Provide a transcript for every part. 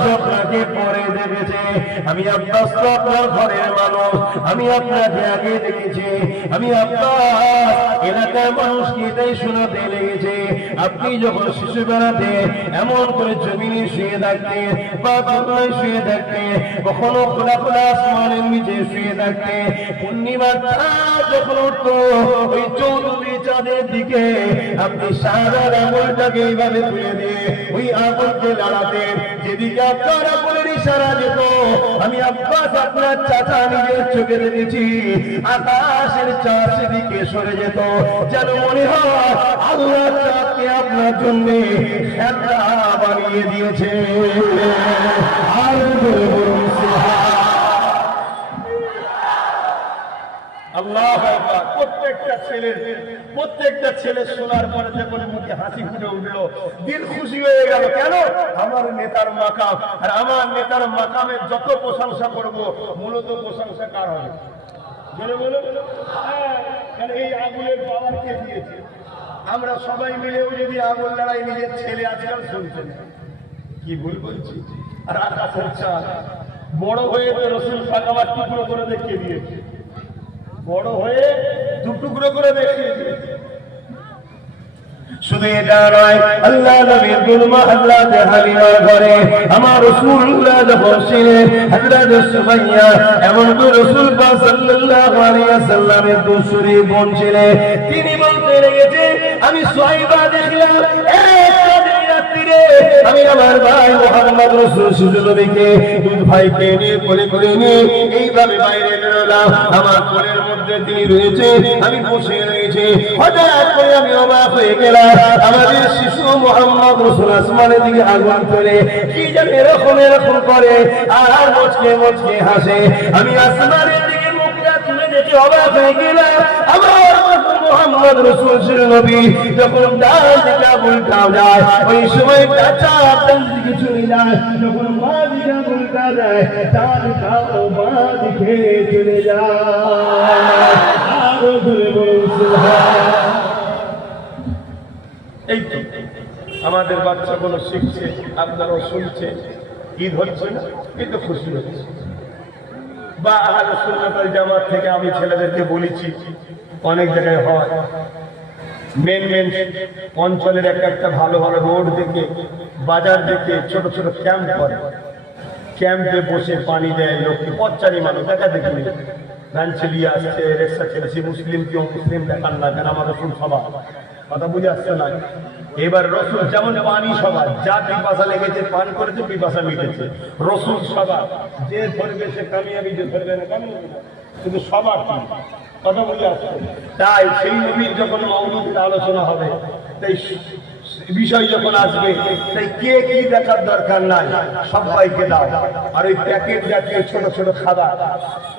মানুষ আপনাকে পরে দেখেছে, আমি আব্বাস তো আপনার ঘরের মানুষ, আমি আপনাকে আগে দেখেছি, আমি আব্বাস এলাকার মানুষকে এটাই শোনাতে লেগেছে আপনি যখন শিশুবেলাতে এমন করে জমিনে শুয়ে থাকতেন বা দোলনায় শুয়ে থাকতেন, কখনো খোলা খোলা আসমানের নিচে শুয়ে থাকতেন, পূর্ণিমার চাঁদ যখন উঠতো ওই চৌধুরী চাঁদের দিকে আপনি সারা আঙুলটাকে এইভাবে তুলে দিয়ে ওই আঙুলকে দাঁড়াতেন, যেদিকে আপনার আঙুলের ইশারা যেত আমি আব্বাস আপনার চাচা নিজের চোখে দেখেছি আকাশের চাঁদ সেদিকে সরে যেত, যেন মনে হয় আল্লাহ চাঁদকে আপনার জন্য খেলা বানিয়ে দিয়েছে। আর বলুন আল্লাহু আকবার। প্রত্যেকটা ছেলে শোনার পরে যখন মুখে হাসি ফুটে উঠলো, দিল খুশি হয়ে গেল। কেন? আমার নেতার মাকাম, আর আমার নেতার মাকামের যত প্রশংসা করব মূলত প্রশংসা কার হবে? জোরে বলো। কারণ এই আগুনের পাওয়ার কে দিয়েছে? আমরা সবাই মিলেও যদি আগুন লড়াই নিজের ছেলে আজকাল শুনছেন, কি ভুল বলছি? আর আকাশের চাঁদ বড় হয়ে তো রসুল ফাঁকাবার টুকরো করে দেখিয়ে দিয়েছে, বড় হয়ে দু টুকরো করে দেখিয়ে দিয়েছে। শুধু এটা নয়, আল্লাহ নবীর দুলমা হযরত হালিমার ঘরে আমার রাসূলুল্লাহ যখন ছিলেন, হযরত সুমাইয়া এমন করে রাসূল পাক সাল্লাল্লাহু আলাইহি ওয়াসাল্লামের দুশরি বোন ছিলেন, তিনি বলতে লেগেছে আমি সুহাইবা দেখলাম আমি আমার ভাই মুহাম্মদ রাসূল নবীকে দুই ভাইকে নিয়ে কোলে করে নিয়ে এইভাবে বাইরে বেরোলাম, আমার কোলের মধ্যে তিনি রয়েছে, আমি বসে রয়েছে, হঠাৎ করে আমি অবাক হয়ে গেলাম, আমাদের শিশু মুহাম্মদ রাসূল আসমানের দিকে আগুন করে কি যেন এরকম করে আর মুচকে মুচকে হাসে, আমি আসমানের দিকে মুখটা তুলে দেখে অবাক হয়ে গেলাম, আমার মুহাম্মদ রাসূল নবী যখন ডান দিকে উল্টা যায় ওই সময় চাচা ডান দিকে চলে যায়, যখন মা দিকে উল্টা যায় ডান খাও মা দিকে চলে যায়। আরো ধরে বলুন সুবহানাল্লাহ। এই তো আমাদের বাচ্চাগুলো শিখছে, আপনারাও শুনছে, ঈদ হচ্ছে না কিন্তু খুশি হচ্ছে। বা আহলে সুন্নাত ওয়াল জামাত থেকে আমি ছেলেদেরকে বলেছি, অনেক জায়গায় হয় মেন অঞ্চলের একটা ভালো ভালো রোড দেখে বাজার দেখে ছোট ছোট ক্যাম্প করে, ক্যাম্পে বসে পানি দেয় লোককে, পথচারী মানুষ দেখা দেখি ভ্যান চালিয়ে আসছে, রিক্সা চলেছে, মুসলিম কেউ মুসলিম দেখান না, কেন আমার রসুল সভা, কথা বুঝে আসছে না? এবার রসুল যেমন পানি সভা, যা পিপাসা লেগেছে পান করেছে, পিপাসা মিটেছে, রসুল সভা, যে ধরবে সে কামিয়াবি, যে ধরবে না কামিয়াবি, কিন্তু সবার কথা বুঝে আসছে। তাই সেই নবীর যখন মাওলুদের আলোচনা হবে, তাই বিষয় যখন আসবে, তাই কে কি দেখার দরকার নাই, সবাইকে দাও। আর ওই প্যাকেট জাতীয় ছোট ছোট খাবার,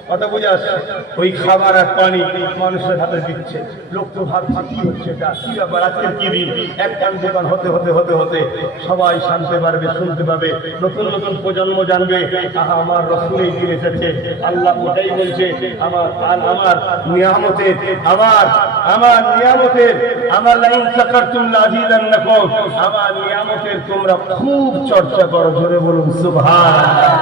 কথা বুঝে আসছে, ওই খাবার আর পানি মানুষের হাতে দিচ্ছে, লোক তো ভাবছে কি হচ্ছে, এটা কি ব্যাপার, আজকের কি দিন, একখান দোকান হতে হতে হতে হতে সবাই জানতে পারবে, শুনতে পাবে, নতুন নতুন প্রজন্ম জানবে, আহা আমার রসুল এই দিন এসেছে, আল্লাহ ওটাই বলছে, আমার নিয়ামতের, আমার নিয়ামতের, আমার লাইন শাকারতুম লাযিদান্নাকুম, আমার নিয়ামতের তোমরা খুব চর্চা করো, জোরে বলুন সুবহানাল্লাহ।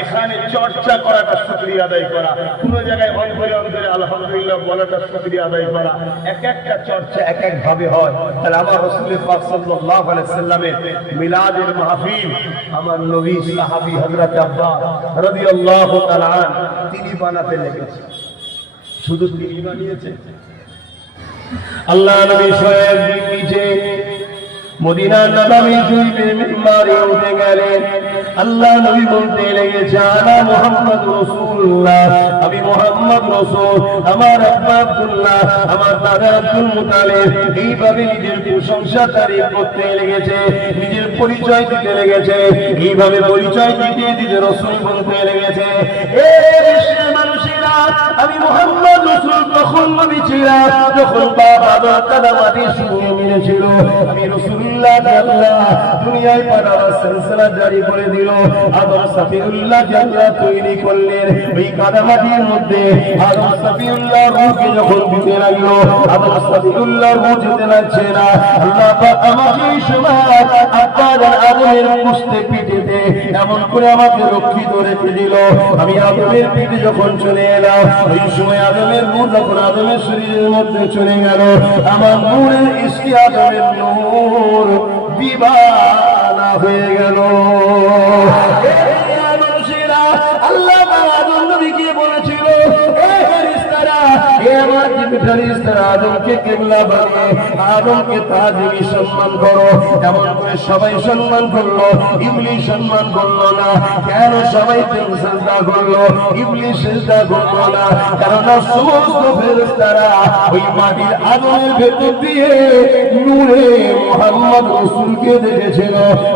এখানে চর্চা করাটা শুকরিয়া আদায় করা, কোন জায়গায় অন্তরে অন্তরে আলহামদুলিল্লাহ বলাটা শুকরিয়া আদায় করা, এক একটা চর্চা এক এক ভাবে হয়। তাহলে আমার রাসূল পাক সাল্লাল্লাহু আলাইহি সাল্লামের মিলাদের মাহফিল আমার নবী সাহাবী হযরত আব্বাস রাদিয়াল্লাহু তাআলা তিনি বানাতে লেগেছেন। শুধু তিনি বানিয়েছেন, আল্লাহ নবী স্বয়ং নিজে মদিনা নববী শরীফের মিম্বরে উঠে গেলেন, আল্লাহ নবী বলতে লেগেছে আনা মুহাম্মদ রাসূলুল্লাহ, আমি মুহাম্মদ রাসূল, আমার আব্বা আব্দুল্লাহ, আমার দাদা আব্দুল মুতালিব, এইভাবে নিজের প্রশংসা তারিফ করতে লেগেছে, নিজের পরিচয় দিতে লেগেছে, এইভাবে পরিচয় দিতে দিতে রাসূল বলতে লেগেছে এ বিশ্বের মানুষেরা আমি মুহাম্মদ রাসূল তখন নবী ছিলাম যখন বাবা কাদা মাটি শুয়ে মেরেছিল আমি রাসূলুল্লাহ আল্লাহ দুনিয়ায় পাঠাবার সিলসিলা জারি করে দিল আদম সাফিউল্লাহ আল্লাহ তৈরি করলেন ওই কাদা মাটির মধ্যে আদম সাফিউল্লাহ রূহকে যখন দিতে লাগলো আদম সাফিউল্লাহ রূহ যেতে লাগছে না আল্লাহ পাক আমাকে এই সময় আপনার আদমের পুস্তে পিঠেতে এমন করে আমাকে রক্ষিত রেখে দিল আমি আদমের পিঠে যখন চলে এলাম ওই সময় আদমের রূহ যখন আদমের শরীরের মধ্যে চলে গেল আমার নূরের ইশকে আদমের নূর দিবানা হয়ে গেল আল্লাহ আদম নবীকে বলেছিল আদমকে কিবলা বানিয়ে আদমকে তাজিমি সম্মান করো এমন করে সবাই সম্মান করলো ইবলিস সম্মান করলো না কেন সবাই সিজদা করলো ইবলিস সিজদা করলো না কারণ সমস্ত ফেরেশতারা ওই মাটির আদমের ভেতর দিয়ে নূরে মুহাম্মদ রাসূলকে দেখেছিল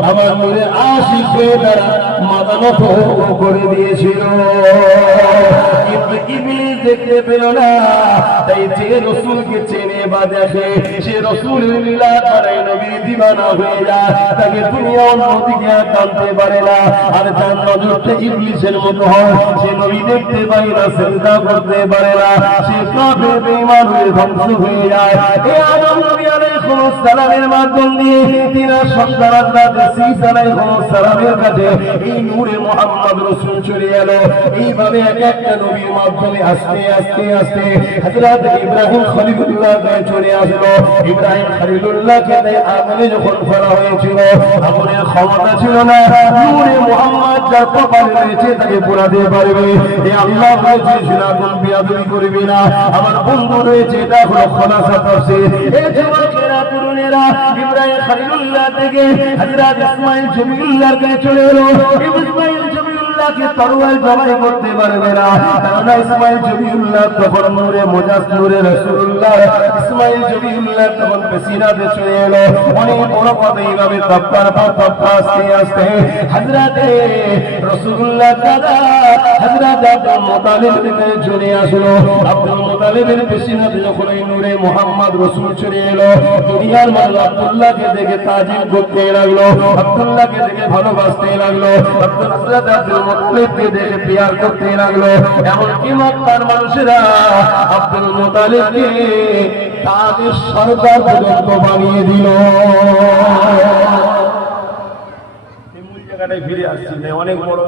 আমার নূরে আশিক হয়ে তারা মাথা নত করে দিয়েছিল কিন্তু ইবলিস দেখতে পেল না তাই যে রাসূলকে চেনে বা দেখে সে রাসূলের লীলা করে নবীর দিওয়ানা হয়ে যায় তাকে দুনিয়া অন্যদিকে টানতে পারে না আর তার নজরটা ইবলিসের মতো হয় সে নবী দেখতে পায় না সিজদা করতে পারে না সে কাফের বেঈমান হয়ে ধ্বংস হয়ে যায় এই আদম নবী আলাইহিস সালামের মাধ্যম দিয়ে তিনার সন্তান হযরত ঈসা আলাইহিস সালামের কাছে এই নূরে মুহাম্মদ রাসূল চলে এলো এইভাবে এক একটা নবীর মাধ্যমে আস্তে আস্তে আস্তে হযরত ইব্রাহিম খলিলুল্লাহ চলে আসলো ইব্রাহিম খলিলুল্লাহকে আগুনে যখন ফেলা হয়েছিল আগুনের ক্ষমতা ছিল না নূরে মুহাম্মদ যার কপালে রয়েছে তাকে পোড়াতে পারবে এই আল্লাহ বলেছেন আগুন বিয়াদবি করবে না আমার বন্ধু রয়েছে এটা হলো খোলাসা তাফসীর এই যুবকেরা তরুণেরা ইব্রাহিম খলিলুল্লাহ থেকে হযরত ইসমাঈল জমিউল্লাহর কাছে চলে এলো ইসমাঈল জমিউল্লাহকে তরবারি জবাই করতে পারবে না কারণ ইসমাঈল জমিউল্লাহ তখন নূরে মুজাস নূরে রাসূলুল্লাহ ইসমাঈল জমিউল্লাহ তখন পেছিনাতে চলে এলো অনেক বড় পদে এইভাবে তপ্পার পর তপ্পা আস্তে আস্তে হযরত রাসূলুল্লাহ দাদা হযরত আব্দুল মুতালিবের কাছে চলে আসলো আব্দুল মুতালিবের পেছিনাতে যখন এই নূরে মুহাম্মদ রাসূল চলে এলো দুনিয়ার মানুষ আব্দুল্লাহকে দেখে তাজিম করতে লাগলো আব্দুল্লাহকে দেখে ভালোবাসতে লাগলো আব্দুল মুতালিবকে দেখে প্যার করতে লাগলো এমনকি মক্কার মানুষেরা আব্দুল মুতালিবকে তাদের সরদার পর্যন্ত বানিয়ে দিল মূল জায়গাটায় ফিরে আসছি না অনেক বড়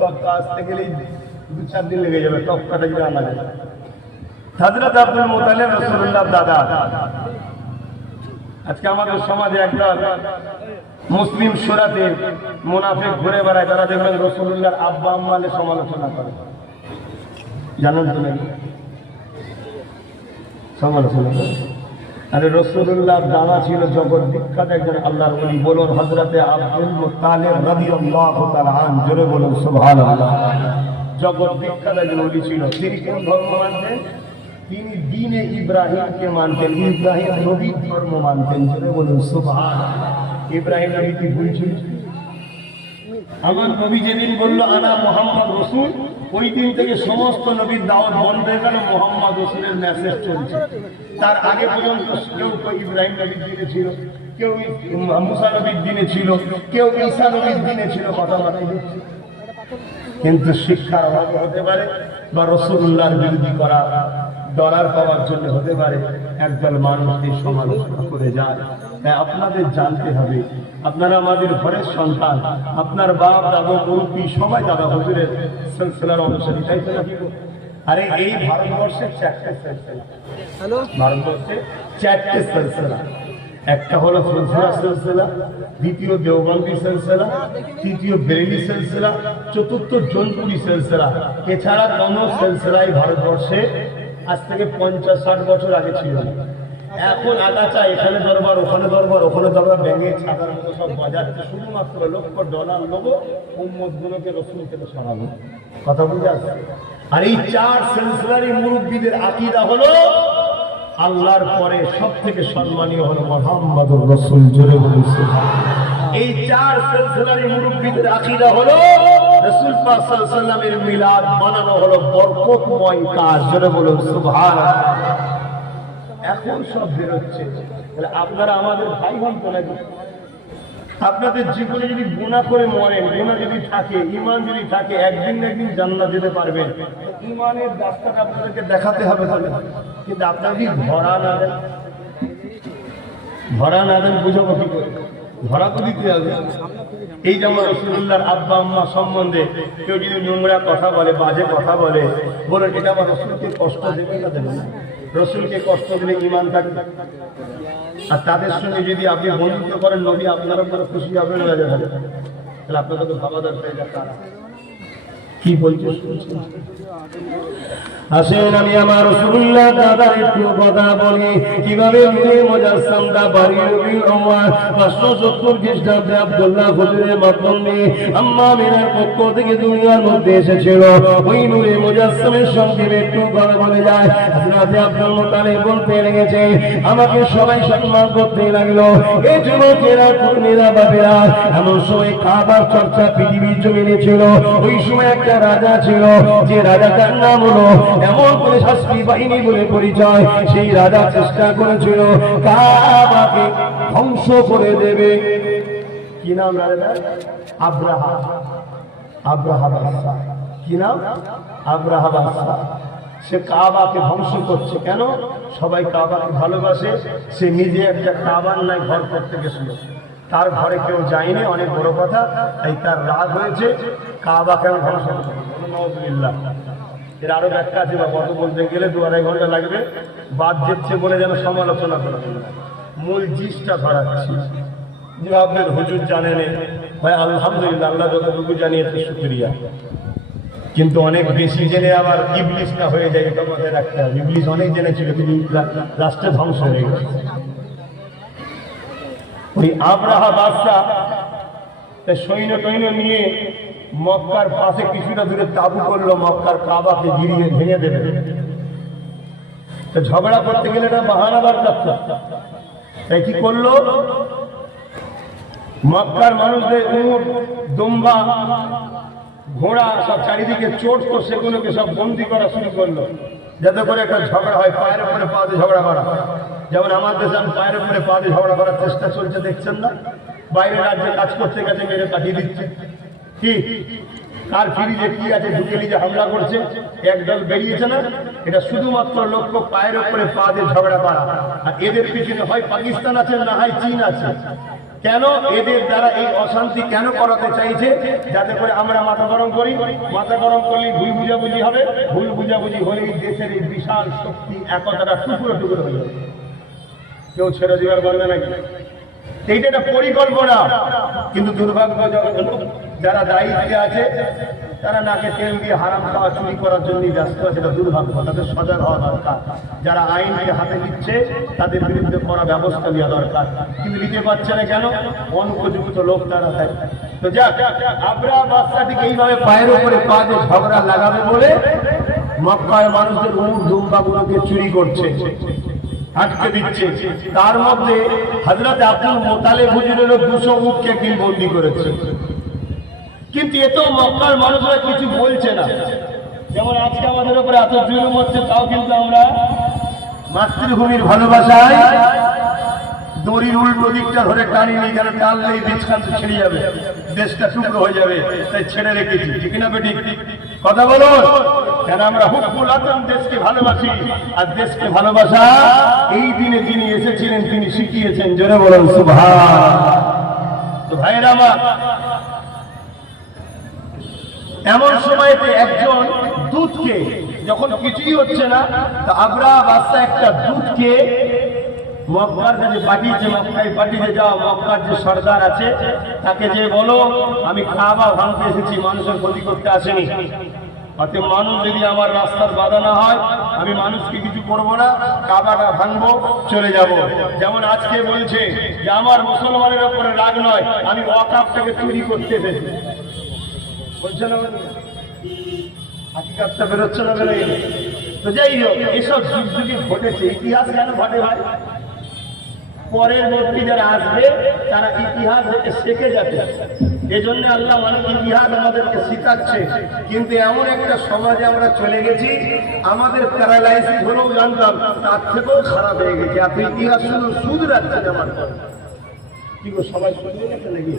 তপ্পা আসতে গেলেই 2-4 দিন লেগে যাবে তপ্পাটা যদি আনা যায় হযরত আব্দুল মুতালিব রাসূলুল্লাহর দাদা আজকে আমাদের সমাজে একটা মুসলিম সুরাতে মুনাফিক ঘুরে বেড়ায় তারা দেখবেন রাসূলুল্লাহর আব্বা আম্মাকে সমালোচনা করে জানেন তো নাকি সমালোচনা করে আরে রাসূলুল্লাহর দাদা ছিল জগৎ বিখ্যাত একজন আল্লাহর ওলি বলুন হযরতে আব্দুল মুত্তালিব রাদিয়াল্লাহু তাআলা আন জোরে বলুন সুবহানাল্লাহ জগৎ বিখ্যাত একজন ওলি ছিল তিনি কোন ধর্ম মানতেন তিনি দ্বীনে ইব্রাহিমকে মানতেন ইব্রাহিম নবীর ধর্ম মানতেন জোরে বলুন সুবহানাল্লাহ ইব্রাহিম নবী কি বলছেন আমার নবী যেদিন বলল আনা মুহাম্মদ রাসূল ওই দিন থেকে সমস্ত নবীর দাওয়াত বন্ধ হয়ে গেল মুহাম্মদ রাসূলের মেসেজ চলছে তার আগে পর্যন্ত কেউ ইব্রাহিম নবীর দিনে ছিল কেউ মুসা নবীর দিনে ছিল কেউ ঈসা নবীর দিনে ছিল কথাবার্তা হচ্ছে কিন্তু শিক্ষার অভাবে হতে পারে বা রাসূলুল্লাহর বিরোধী করা ডলার পাওয়ার জন্য হতে পারে একদল মানুষকে সমালোচনা করে যায় তাই আপনাদের জানতে হবে আপনারা আমাদের ঘরের সন্তান আপনার বাপ দাদা মুরব্বী সবাই দাদা হুজুরের সিলসিলার অনুসারী তাই তো নাকি আরে এই ভারতবর্ষে 4টে সিলসিলা ভারতবর্ষে 4টে সিলসিলা একটা হলো ফিরোজপুর সিলসিলা দ্বিতীয় দেওবন্দি সিলসিলা তৃতীয় বেরেলি সিলসিলা চতুর্থ জৌনপুরি সিলসিলা এছাড়া কোনো সিলসিলাই ভারতবর্ষে আজ থেকে 50-60 বছর আগে ছিল এখন আগাছা এখানে দরবার ওখানে দরবার ওখানে দরবার ব্যাঙে ছাতার মতো সব বাজাচ্ছে শুধুমাত্র $1,00,000 লোগো উম্মতগুলোকে রাসূল থেকে সরানো কথা বুঝে আসছে আর এই 4 সিলসিলারই মুরব্বিদের আকীদা হলো আল্লাহর পরে সবথেকে সম্মানীয় হলো মুহাম্মদুর রাসূল জোরে বলুন সুবহানাল্লাহ এই 4 সিলসিলারই মুরব্বিদের আকীদা হলো রাসূল পাক সাল্লাল্লাহু আলাইহি ওয়াসাল্লামের মিলাদ বানানো হলো বরকতময় কাজ। জোরে বলুন সুবহানাল্লাহ। এখন সব বেরোচ্ছে, তাহলে আপনারা আমাদের ভাই হন তো নাকি? আপনাদের জীবনে যদি গুনাহ করে মরেন, গুনাহ যদি থাকে, ঈমান যদি থাকে, একদিন না একদিন জান্নাত যেতে পারবেন। ঈমানের রাস্তাটা আপনাদেরকে দেখাতে হবে তাহলে। কিন্তু আপনারা যদি ধরা না দেন, বুঝাবো কি করে? ধরা তো দিতে হবে। এই যেমন রাসূলুল্লাহর আব্বা আম্মা সম্বন্ধে কেউ যদি নোংরা কথা বলে, বাজে কথা বলে, বলেন এটা আমার রাসূলকে কষ্ট দেবে না দেবে না? রাসূলকে কষ্ট দিলে ঈমান থাকবে। আর তাদের সঙ্গে যদি আপনি বন্ধুত্ব করেন, নবী আপনার উপরে খুশি হবে না রাজা হবে? তাহলে আপনাকে তো ভাবা দরকার তারা কি বলছে শুনছেন। আসেন আমি আমার রাসূলুল্লাহ দাদার একটু কথা বলি, কিভাবে নূরে মুজাসসামটা বাড়ির রবিউল আউয়াল 570 খ্রিস্টাব্দে আব্দুল্লাহ হুজুরের মাধ্যমে আম্মা আমিনার পক্ষ থেকে দুনিয়ার মধ্যে এসেছিল। ওই নূরে মুজাসসামের সঙ্গে একটু কথা বলে যায়। হযরত আব্দুল মুত্তালিব বলতে লেগেছে, আমাকে সবাই সম্মান করতে লাগলো। এই যুবকেরা কর্মীরা বাবেরা এমন সময় কাবার চর্চা পৃথিবীর জমিনে ছিল। ওই সময় একটা রাজা ছিল, যে রাজাটার নাম হলো এমন করে শাস্তি বাহিনী বলে পরিচয়। সেই রাজা চেষ্টা করেছিল কাবাকে ধ্বংস করে দেবে। কি নাম রাজা? আব্রাহা। আব্রাহা বাদশা। কি নাম? আব্রাহা বাদশা। সে কাবাকে ধ্বংস করছে। কেন? সবাই কাবাকে ভালোবাসে, সে নিজে একটা কাবার নাই ঘর করতে গেছিল। তার ঘরে কেউ যায়নি, অনেক বড় কথা। তাই তার রাগ হয়েছে, কাবাকে ধ্বংস করছে। নাউযুবিল্লাহ। এর আরো ব্যাখ্যা আছে, বা কত বলতে গেলে 2-2.5 ঘন্টা লাগবে। বাদ যাচ্ছে বলে যেন সমালোচনা করা হবে। মূল জিসটা ধরাচ্ছি। যে ভাববেন হুজুর জানেন, ভাই আলহামদুলিল্লাহ, আল্লাহ যতটুকু জানিয়েছে শুকরিয়া। কিন্তু অনেক বেশি জেনে আবার ইবলিসটা হয়ে যায়, এটা মাথায় রাখতে হবে। ইবলিস অনেক জেনেছিল, কিন্তু লাস্টে ধ্বংস হয়ে গেছে। ওই আব্রাহা বাদশা সৈন্য টৈন্য নিয়ে মক্কার পাশে কিছুটা দূরে তাবু করলো, মক্কার কাবাকে গিরিয়ে ভেঙে দেবে। ঝগড়া করতে গেলে এটা বাহানা দরকার। তাই কি করলো? মক্কার মানুষদের উট, দুম্বা, ঘোড়া সব চারিদিকে চোট তো, সেগুলোকে সব বন্দি করা শুরু করলো, যাতে করে একটা ঝগড়া হয়। পায়ের উপরে পা দিয়ে ঝগড়া করা। যেমন আমার দেশে পায়ের উপরে পা দিয়ে ঝগড়া করার চেষ্টা চলছে, দেখছেন না? বাইরের রাজ্যে কাজ করতে গেছে, মেরে পাঠিয়ে দিচ্ছে। কি কার ফ্রিজে কি আছে ঢুকে নিয়ে হামলা করছে, একদল বেরিয়েছে না? এটা শুধুমাত্র লক্ষ্য পায়ের উপরে পা দিয়ে ঝগড়া করা। আর এদের পিছনে হয় পাকিস্তান আছে, না হয় চীন আছে। কেন? এদের দ্বারা এই অশান্তি কেন করাতে চাইছে? যাতে করে আমরা মাথা গরম করি। মাথা গরম করলে ভুল বুঝাবুঝি হবে, ভুল বুঝাবুঝি হলেই দেশের এই বিশাল শক্তি একতাটা টুকরো টুকরো হয়ে যাবে। কেউ ছেড়ে দেওয়ার বলবে নাকি? এইটা একটা পরিকল্পনা। কিন্তু দুর্ভাগ্যজনক যারা দায়িত্বে আছে, তারা নাকে তেল দিয়ে হারাম খাওয়া, চুরি করার জন্য ব্যস্ত আছে। এটা দুর্ভাগ্য। তাদের সজাগ হওয়া দরকার। যারা আইনকে হাতে নিচ্ছে, তাদের বিরুদ্ধে করা ব্যবস্থা নেওয়া দরকার। কিন্তু নিতে পারছে না কেন? অনুপযুক্ত লোক তারা থাকে। তো যাক, আব্রাহা বাদশাটিকে এইভাবে পায়ের উপরে পা দিয়ে ঝগড়া লাগাবে বলে মক্কার মানুষদের উট দুম্বাগুলোকে চুরি করছে, আটকে দিচ্ছে। তার মধ্যে হযরত আব্দুল মুত্তালিব হুজুরেরও 200 উটকে বন্দী করেছে। কিন্তু এত মক্কার মানুষরা কিছু বলছে না। যেমন আজকে আমাদের উপরে এত জুলুম হচ্ছে, তাও কিন্তু আমরা মাতৃভূমির ভালোবাসায় দড়ির উল্টো দিকটা ধরে টানি নিয়ে, যেন টানলেই বীজখান্ত ছিঁড়ে যাবে, দেশটা টুকরো হয়ে যাবে, তাই ছেড়ে রেখেছি। ঠিক না বেটি? কথা বলো। কেন? আমরা হুকুল আতম দেশকে ভালোবাসি। আর দেশকে ভালোবাসা এই দিনে যিনি এসেছিলেন, তিনি শিখিয়েছেন। জোরে বলুন সুবহানাল্লাহ। তো ভাইরা আমার, এমন সময়তে একজন দূতকে, যখন কিছুই হচ্ছে না, তো আব্রাহা বাদশা একটা দূতকে মক্কার কাছে পাঠিয়েছে। মক্কায় পাঠিয়ে যাও, মক্কার যে সরদার আছে তাকে যে বলো, আমি কাবা ভাঙতে এসেছি, মানুষের ক্ষতি করতে আসেনি। অতএব মানুষ যদি আমার রাস্তার বাধা না হয়, আমি মানুষকে কিছু করবো না, কাবাটা ভাঙবো, চলে যাব। যেমন আজকে বলছে যে আমার মুসলমানের উপরে রাগ নয়, আমি ওয়াকাফটাকে চুরি করতে এসেছি। বলছে না? হাকিকাতটা বেরোচ্ছে না? বেরোয়। তো যাই হোক, এসব যুগ যুগে ঘটেছে। ইতিহাস কেন ঘটে ভাই? পরের ব্যক্তি যারা আসবে, তারা ইতিহাস থেকে শিখে যাবে। এজন্য আল্লাহ অনেক ইতিহাস আমাদেরকে শিখাচ্ছে। কিন্তু এমন একটা সমাজে আমরা চলে গেছি, আমাদের প্যারালাইসিস হলেও জানতাম, তার থেকেও খারাপ হয়ে গেছে। এত ইতিহাস শুধু সুদ রাখছে আমার পর। কি গো, সবাই শুনবে গেছে নাকি?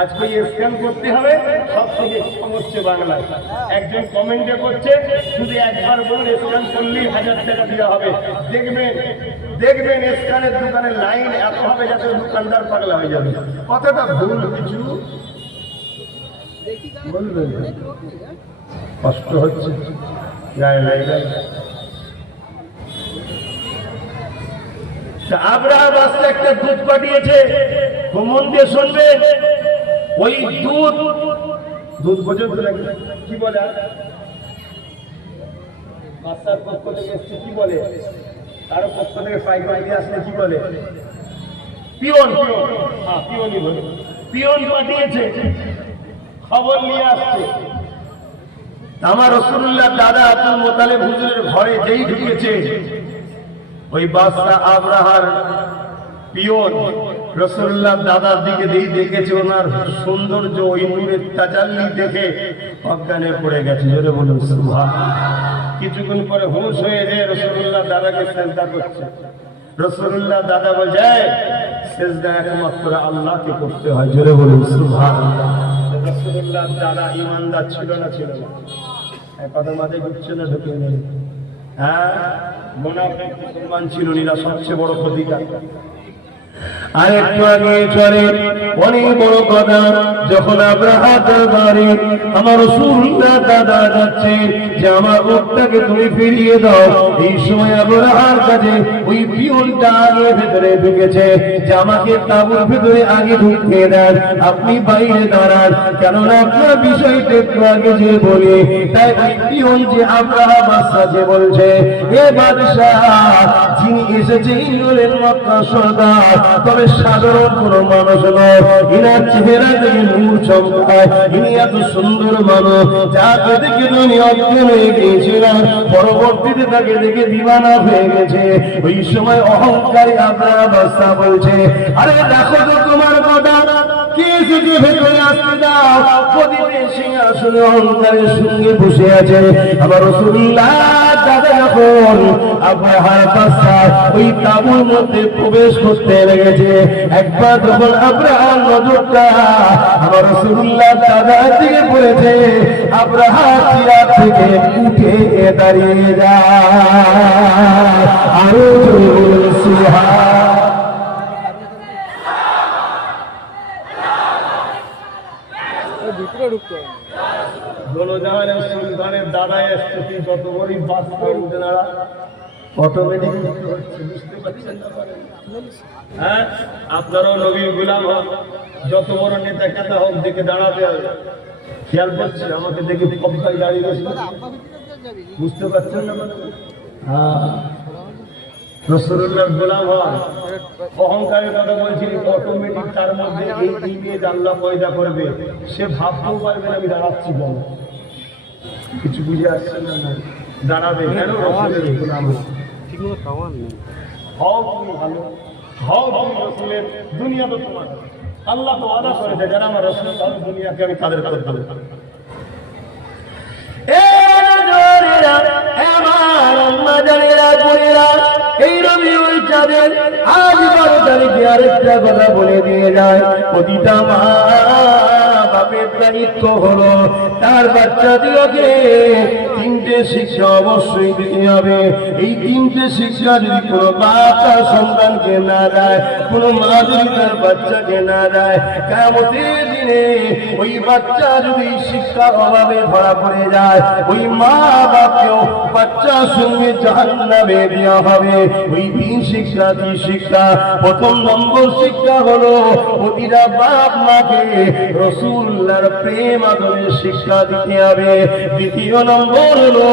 আজকে স্ক্যান করতে হবে, সব থেকে হচ্ছে বাংলায়। একজন কমেন্টে করছে, শুধু একবার বলুন স্ক্যান করলেই 1000 টাকা দেওয়া হবে। দেখবেন স্ক্যানের দোকানে লাইন এত হবে যাতে দোকানদার পাগলা হয়ে যাবে। কতটা ভুল কিছু বলবেন, কষ্ট হচ্ছে। আব্রাহাম আসলে একটা দুধ পাঠিয়েছে, মন দিয়ে শুনবেন। ওই দুধ পর্যন্ত কি বলে, বাচ্চার পক্ষ থেকে এসছে কি বলে, কারো পক্ষ থেকে পাইকারি আসলে কি বলে, পিয়ন। পিয়নই বলে। পিয়ন পাঠিয়েছে, খবর নিয়ে আসছে। আমার রাসূলুল্লাহ দাদা আব্দুল মুতালিব হুজুরের ঘরে যেই ঢুকেছে, ওই বাদশা আব্রাহার পিয়ন রাসূলুল্লাহ দাদার দিকে দেখেছে, ওনার সৌন্দর্য, ওই নূরের তাজাল্লি দেখে অজ্ঞানে পড়ে গেছে। জোরে বলুন সুবহানাল্লাহ। কিছুক্ষণ পরে হুঁশ হয়ে যায়, রাসূলুল্লাহ দাদাকে সিজদা করছে। রাসূলুল্লাহ দাদা বলে, সিজদা একমাত্র আল্লাহকে করতে হয়। জোরে বলুন সুবহানাল্লাহ। রাসূলুল্লাহ দাদা ঈমানদার ছিল না? ছিল না। কথা মাঝে ঢুকছে না? ঢুকে নেই। হ্যাঁ, মুনাফিক মুসলমান ছিল, এরা সবচেয়ে বড় ক্ষতিকারী। আর একটু আগে চলে অনেক বড় কথা, যখন আব্রাহা দরবারে আমার রাসূলুল্লাহ দাদা যাচ্ছে যে আমার উটটাকে তুমি ফিরিয়ে দাও, এই সময় আব্রাহার কাছে ওই পিয়নটা আগে ভেতরে ঢুকেছে যে আমাকে তাঁবুর ভেতরে আগে ঢুকিয়ে দেন, আপনি বাইরে দাঁড়ান, কেননা আপনার বিষয়টা একটু আগে যে বলি। তাই ওই পিয়ন যে আব্রাহা বাদশা যে বলছে, এ বাদশাহ, যিনি এসেছে ইন্দ্রের মক্কা সর্দার, তবে সাধারণ কোন মানুষ নয়, ইনার চেহারা থেকে নূর চমকায়, ইনি এত সুন্দর মানুষ, যাকে দেখে তুমি অজ্ঞান হয়ে গিয়েছিলাম, পরবর্তীতে তাকে দেখে দিওয়ানা হয়ে গেছে। ওই সময় অহংকারী আব্রাহা বাদশা বলছে, আরে দেখো তো তোমার কথা, কে এসেছে ভেতরে আসতে দাও। প্রদীপে সিংহাসনে অহংকারের সঙ্গে বসে আছে আমার রাসূলুল্লাহ দাদা। যখন আব্রাহার বাদশা ওই তাঁবুর মধ্যে প্রবেশ করতে লেগেছে, একবার যখন আব্রাহার নজরটা আমার রাসূলুল্লাহ দাদার দিকে পড়েছে, আব্রাহা চেয়ার থেকে উঠে দাঁড়িয়ে যায়। আরো সুবহান। দোলজাহানের সুলতানের দাদা এসছে, যত বড়ই বাদশা উঠে দাঁড়া অটোমেটিক বুঝতে পারছেন না? হ্যাঁ, আপনারাও নবীর গোলাম হন, যত বড় নেতা কেতা হোক দেখে দাঁড়াতে হবে। খেয়াল করছেন আমাকে দেখে পক্কায় দাঁড়িয়ে গেছে, বুঝতে পারছেন না? হ্যাঁ, রাসূলুল্লাহর গোলাম হন। অহংকারের কথা বলছি, অটোমেটিক তার মধ্যে এই ইমেজ আল্লাহ পয়দা করবে, সে ভাবতেও পারবে না আমি দাঁড়াচ্ছি কেন। কিছু বুঝে আসছে না? দাঁড়াবে কেন? রাসূলের গোলাম হও, তুমি ভালো হও, তুমি রাসূলের, দুনিয়া তো তোমার। আল্লাহ তো ওয়াদা করেছে, যারা আমার রাসূল তাদের দুনিয়াকে আমি তাদের করে দেব। এই রবিউল চাঁদের আজ 12 তারিখে আরেকটা কথা বলে দিয়ে যায়, প্রতিটা মা বাপের দায়িত্ব হলো তার বাচ্চাদিওকে 3টে শিক্ষা অবশ্যই দিতে হবে। এই 3টে শিক্ষা যদি কোনো বাপ তার সন্তানকে না দেয়, কোনো মা যদি তার বাচ্চাকে না দেয়, কিয়ামতের দিনে ওই বাচ্চা যদি শিক্ষার অভাবে ধরা পড়ে যায়, ওই মা বাপকেও বাচ্চার সঙ্গে জাহান্নামে দেওয়া হবে। ওই 3 শিক্ষা, কি শিক্ষা? প্রথম নম্বর শিক্ষা হলো প্রতিটা বাপ মাকে রাসূলুল্লাহর প্রেম আদরের শিক্ষা দিতে হবে। দ্বিতীয় নম্বর হলো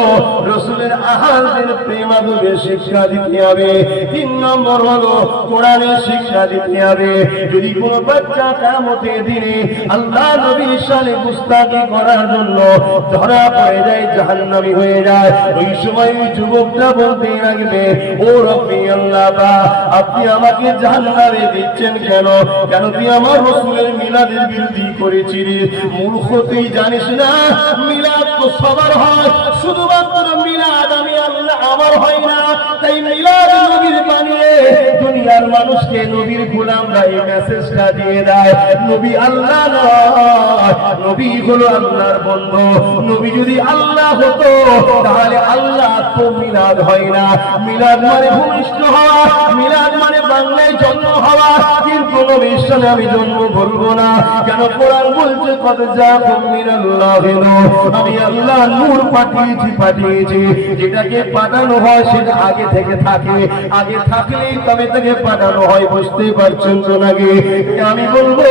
রাসূলের আহলদের প্রেম আদরের শিক্ষা দিতে হবে। 3 নম্বর হলো কোরআনের শিক্ষা দিতে হবে। যদি কোনো বাচ্চা কিয়ামতের দিনে আল্লাহ নবীর শানে গুস্তাখি করার জন্য ধরা পড়ে যায়, জাহান্নামী হয়ে যায়। ওই সময় ওই যুবকটা বলতে লাগবে, ও রব্বি আল্লাহ, আপনি আমাকে জাহান্নামে দিচ্ছেন কেন? কেন তুই আমার রাসূলের মিলাদের বিরোধী করেছিস? মূর্খ, তুই জানিস না মিলাদ তো সবার হয়, শুধুমাত্র মিলাদ আমি আল্লাহ আমার হয় না। তাই মিলাদ নবীর বানিয়ে দুনিয়ার মানুষকে নবীর গোলামরা এই মেসেজটা দিয়ে দেয়, নবী আল্লাহ নয়, নবী হলো আল্লাহর বন্ধু। নবী যদি আল্লাহ হতো তাহলে আল্লাহ তো মিলাদ হয় না। মিলাদ মানে ভূমিষ্ঠ হওয়া, মিলাদ মানে বাংলায় জন্ম হওয়া, কিন্তু নবীর সাথে আমি জন্ম বলবো না। কেন? কোরআন বলছে কদ জাআকুম মিনাল্লাহি নূর, আমি আল্লাহ নূর পাঠিয়েছি। যেটাকে পাঠানো হয় সেটা আগে থেকে থাকে, আগে থাকলেই তবে তাকে পাঠানো হয়। বুঝতে পারছেন তো নাকি? আমি বলবো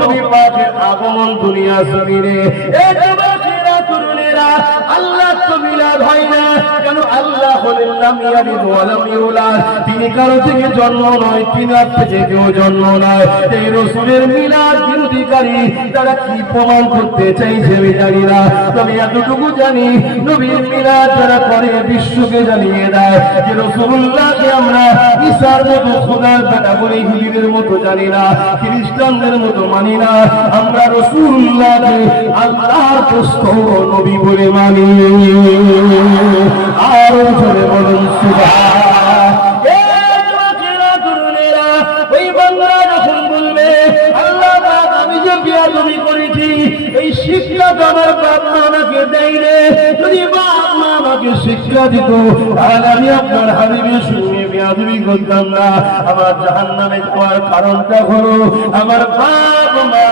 নবী পাকের আগমন দুনিয়া জমিনে, এই যুবকেরা তরুণেরা, আল্লাহ তো মিলাদ হয় না। কেন? আল্লাহ হলেন লাম ইয়ালিদ ওয়া লাম ইউলাদ, তিনি কারো থেকে জন্ম নয়, তিনার থেকে কেউ জন্ম নয়। এই রাসূলের মিলাদ বিরোধীকারী তারা কি প্রমাণ করতে চাইছে আমি জানি না, তবে এতটুকু জানি নবীর মিলাদ যারা করে বিশ্বকে জানিয়ে দেয় যে রাসূলুল্লাহকে আমরা ঈসার মতো খোদার বেটা বলে ইহুদিদের মতো জানি না, খ্রিস্টানদের মতো মানি না, আমরা রাসূলুল্লাহকে আল্লাহর দোস্ত নবী বলে মানি। আর জোরে বলুন সুবহান। ওই বাংলা যখন বলবে আল্লাহ পাক আমি যে বিয়াদবি করেছি এই শিক্ষা তো আমার বাপ মা আমাকে দেয় রে, যদি বাপ মা আমাকে শিক্ষা দিত তাহলে আমি আপনার হাবিবের সঙ্গে বিয়াদবি করতাম না। আমার জাহান্নামে যাওয়ার কারণটা হলো আমার বাপ মা,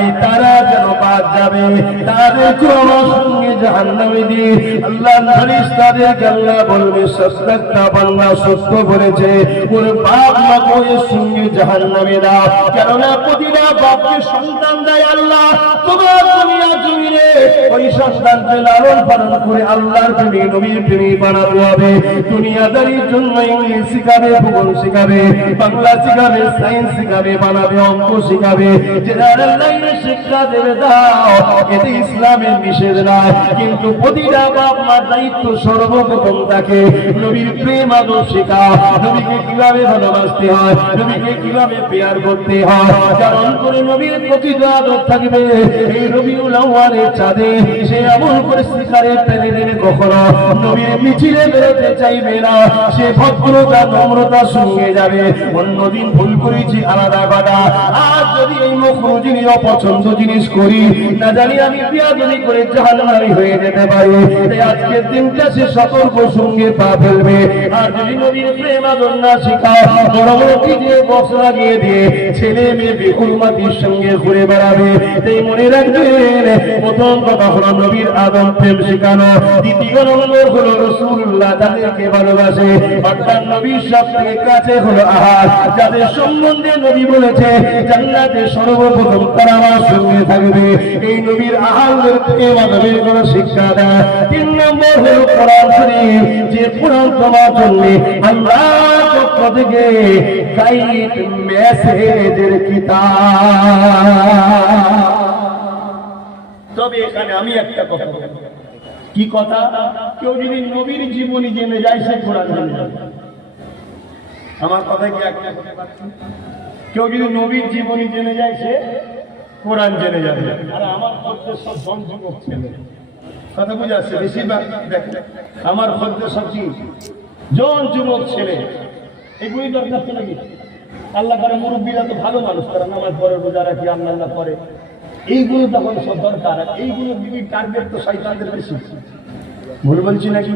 এই তারা যেন বাদ যাবে, তাদেরকে আমার সঙ্গে জাহান্নামে দিয়ে আল্লাহ নালিশ তাদেরকে আল্লাহ বলবে সত্যটা বাংলা সত্য বলেছে, ওর বাপ মা বউয়ের সঙ্গে জাহান্নামে দাও। কেননা প্রতিটা বাপকে সন্তান দেয় আল্লাহ, তোমার দুনিয়া জমিনে ওই সন্তানকে লালন পালন করে আল্লাহর প্রেমী নবীর প্রেমী বানাতে হবে। দুনিয়াদারির জন্য ইংলিশ শিখাবে, ভূগোল শিখাবে, বাংলা শিখাবে, সায়েন্স শিখাবে, বানাবে, অঙ্ক শিখাবে, জেনারেল লাইনে শিক্ষা দেবে দাও, এতে ইসলামের নিষেধ নাই। কিন্তু প্রতিটা বাপ মার দায়িত্ব সর্বপ্রথম তাকে নবীর প্রেম আদর শেখাও, নবীকে কিভাবে ভালোবাসতে হয়, নবীকে কিভাবে পেয়ার করতে হয়, কারণ করে নবীর প্রকৃত আদর থাকবে। এই রবিউল আউয়ালের চাঁদে সে এমন করে শিকারে ফেলে দিলে কখনো নবীর মিছিলে বেরোতে চাইবে না, সে ভদ্রতা নম্রতার সঙ্গে যাবে। অন্যদিন ভুল করেছি আলাদা কথা, আর যদি এই মকরুহ জিনিস অপছন্দ জিনিস করি না জানি আমি বিয়াদবি করে জাহান্নামী হয়ে যেতে পারি। তাই আজকের দিনটা সে সতর্ক সঙ্গে পা ফেলবে। আর যদি নবীর প্রেম আদর না শিখাও, বড় বড় ডিজে বক্স লাগিয়ে দিয়ে ছেলে মেয়ে বেকুল মাটির সঙ্গে ঘুরে বেড়াবে। তাই মনে রাখবেন, প্রথম কথা হলো নবীর আদর প্রেম শেখানো, দ্বিতীয় নম্বর হলো রাসূলুল্লাহ যাদেরকে ভালোবাসে অর্থাৎ নবীর সবথেকে কাছে হলো আহার, যাদের সম্বন্ধে নবী বলেছে জান্নাতে সর্বপ্রথম তারা আমার সঙ্গে থাকবে। এই নবীর আহারদের প্রেম আদরের কোনো শিক্ষা দেয়। তিন নম্বর হলো কোরআন শরীফ, যে কোরআন তোমার জন্য আল্লাহর পক্ষ থেকে গাইড মেসেজের কিতাব। তবে এখানে আমি একটা কথা বলবো। কি কথা? কেউ যদি নবীর জীবনী জেনে যায় সে কোরআন জেনে যাবে। আমার কথা কি একটা? কেউ যদি নবীর জীবনী জেনে যায় সে কোরআন জেনে যাবে। আর আমার পক্ষে সব জন যুবক ছেলে, কথা বুঝে আসছে? বেশিরভাগ দেখেন আমার পক্ষে সব কি জন যুবক ছেলে, এগুলি দরকার তো নাকি? আল্লাহ করে মুরব্বীরা তো ভালো মানুষ, তারা নামাজ পড়ে, রোজা রাখি, আল্লাহ করে, এইগুলো তখন সব দরকার। এইগুলো দিবি টার্গেট তো শয়তানদের বেশি। ভুল বলছি নাকি?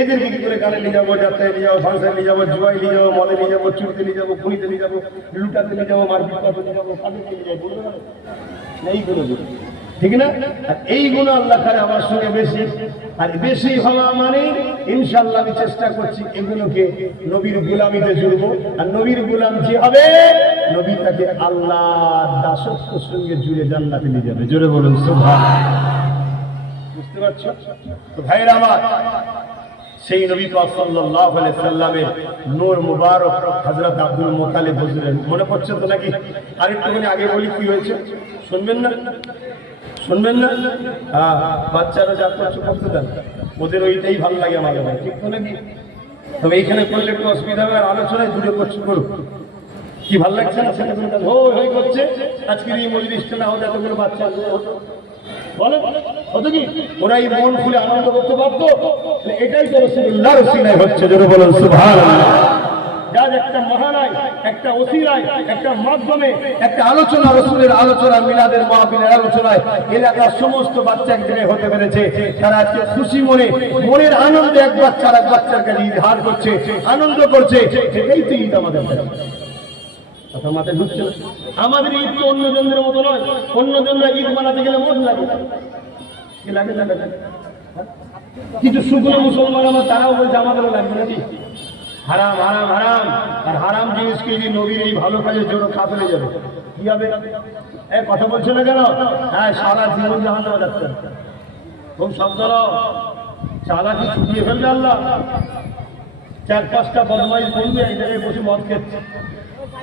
এদেরকে কি করে গানে নিয়ে যাবো, যাত্রায় নিয়ে যাবো, ফাংশনে নিয়ে যাবো, জুয়াই নিয়ে যাবো, মলে নিয়ে যাবো, চুরিতে নিয়ে যাবো, খুনিতে নিয়ে যাবো, লুটাতে নিয়ে যাবো, মারপিট করতে নিয়ে যাবো, কাদেরকে নিয়ে যাবো, বলবে না এইগুলো ঠিক না? আর এইগুলো আল্লাহ খারে আমার সঙ্গে বেশি। আর বেশি হওয়া মানে ইনশাআল্লাহ আমি চেষ্টা করছি এগুলোকে নবীর গোলামিতে জুড়বো। আর নবীর গোলাম যে হবে নবী তাকে আল্লাহর দাসত্বের সঙ্গে জুড়ে জান্নাতে নিয়ে যাবে। জোরে বলুন সুবহানাল্লাহ। বুঝতে পারছো তো ভাইরা আমার? সেই নবী পাক সাল্লাল্লাহু আলাইহি সাল্লামের নূর মুবারক হযরত আব্দুল মুত্তালিব হুজুরের মনে পড়ছে তো নাকি? আরেকটুখানি আগে বলি কি হয়েছে, শুনবেন না? শুনবেন না? হ্যাঁ, বাচ্চারা যা করছে করতে দেন, ওদের ওইটাই ভালো লাগে আমার, ঠিক তো নাকি? তবে এইখানে করলে একটু অসুবিধা হবে, আর আলোচনায় দূরে করছে করুক। কি ভালো লাগছে না সেটা হই করছে। আজকের এই মজলিসটা না হলে এতগুলো বাচ্চা বলে হতো কি ওরা এই মন খুলে আনন্দ করতে পারতো? এটাই তো রাসূলুল্লাহর ওসিলায় হচ্ছে, জোরে বলুন সুবহানাল্লাহ। যার একটা মহানায়, একটা ওসিলায়, একটা মাধ্যমে, একটা আলোচনা, রাসূলের আলোচনা, মিলাদের মাহফিলের আলোচনায় এলাকার সমস্ত বাচ্চা এক জায়গায় হতে পেরেছে। তারা আজকে খুশি মনে, মনের আনন্দে এক বাচ্চা আর এক বাচ্চার কাছে ইজহার করছে, আনন্দ করছে। এটাই তো ঈদ আমাদের কাছে। কথা মাথায় ঢুকছে না? আমাদের ঈদ তো অন্য জনের মতো নয়। অন্য জনরা ঈদ মানাতে গেলে মন লাগে, কি লাগে না লাগে? কিছু শুকনো মুসলমান আমার তারাও বলছে আমাদেরও লাগবে নাকি? হারাম হারাম হারাম। আর হারাম জিনিসকে যদি নবীর এই ভালো কাজে জোর খাতলে যাবে কি হবে? কথা বলছো না কেন? হ্যাঁ, সারা জীবন জাহান্নামে যাচ্ছে। খুব সাবধান, চালাকি ছুটিয়ে ফেলবে আল্লাহ। 4-5টা বদমাইশ বলবে এই জায়গায় বসে মদ খেচ্ছে,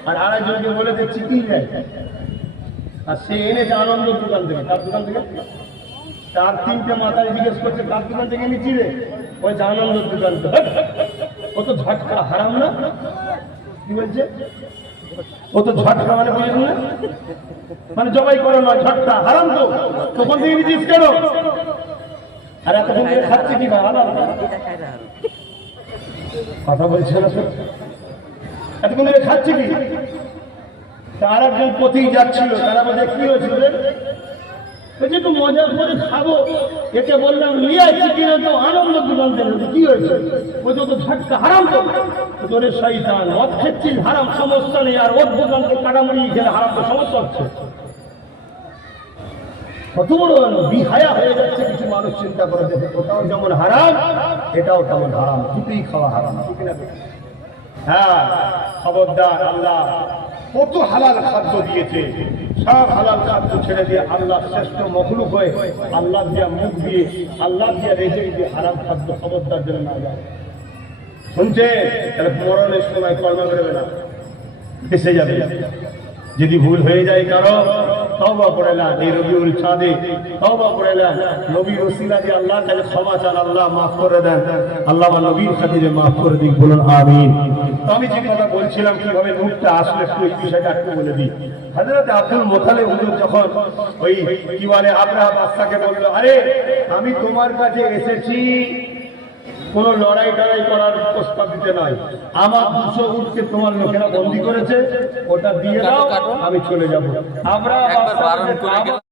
আর আরেকজনকে বলে দিচ্ছি কি নেয়, আর সে এনেছে আনন্দের দোকান থেকে। তার দোকান থেকে 4-3টে মাথায় জিজ্ঞেস করছে কার দোকান থেকে নিচ্ছি রে? ওই আনন্দের দোকান। কত ঝটকা, হারাম না? কি বলছে? কত ঝটকা মানে বুঝলেন না? মানে জবাই করে নয়, ঝটকা হারাম। তো তখন থেকে নিচ্ছিস কেন? আর এতক্ষণ থেকে খাচ্ছে কি ভাই? হারাম কথা বলছে না? এতক্ষণ ধরে খাচ্ছে কি? আর একজন পথেই যাচ্ছিল, তারা বলছে কি হয়েছিল? বলছে একটু মজা করে খাবো, একে বললাম নিয়ে আসছি কিনা, তো আনন্দ দোকান থেকে। কি হয়েছে? বলছে তো ঝটকা হারাম। তো তোরে শয়তান, মদ খেচ্ছিস হারাম, সমস্যা নেই, আর ওর দোকান থেকে কাটামুড়ি খেলে হারাম, তো সমস্যা হচ্ছে। কত বড় বিহায়া হয়ে যাচ্ছে কিছু মানুষ, চিন্তা করে দেখে। ওটাও যেমন হারাম, এটাও তেমন হারাম, দুটোই খাওয়া হারাম। হ্যাঁ, খবরদার। আল্লাহ কত হালাল খাদ্য দিয়েছে, সব হালাল খাদ্য ছেড়ে দিয়ে আল্লাহ শ্রেষ্ঠ মখলুক হয়ে আল্লাহ দিয়া মুখ দিয়ে, আল্লাহ দিয়া রেজে দিয়ে হারাম খাদ্য খবরদার যেন না যায়। শুনছে? তাহলে মরণের সময় কর্ম করবে না, এসে যাবে। যদি ভুল হয়ে যায় কারো, তওবা করে না। এই রবিউল চাঁদে তওবা করে না, নবীর ওসিলা দিয়ে আল্লাহর কাছে ক্ষমা চান, আল্লাহ মাফ করে দেন। আল্লাহ আমার নবীর খাতিরে মাফ করে দিন, বলুন আমিন। তো আমি যে কথা বলছিলাম কিভাবে মুখটা আসলে এই বিষয়টা একটু বলে দিই। হযরত আব্দুল মুত্তালিব হুজুর যখন ওই কি বলে আব্রাহা বাদশাকে বলল, আরে আমি তোমার কাছে এসেছি কোন লড়াই টড়াই করার প্রস্তাব দিতে নয়, আমার 200 উটকে তোমার লোকেরা বন্দী করেছে, ওটা দিয়ে দাও, আমি চলে যাবো। আমরা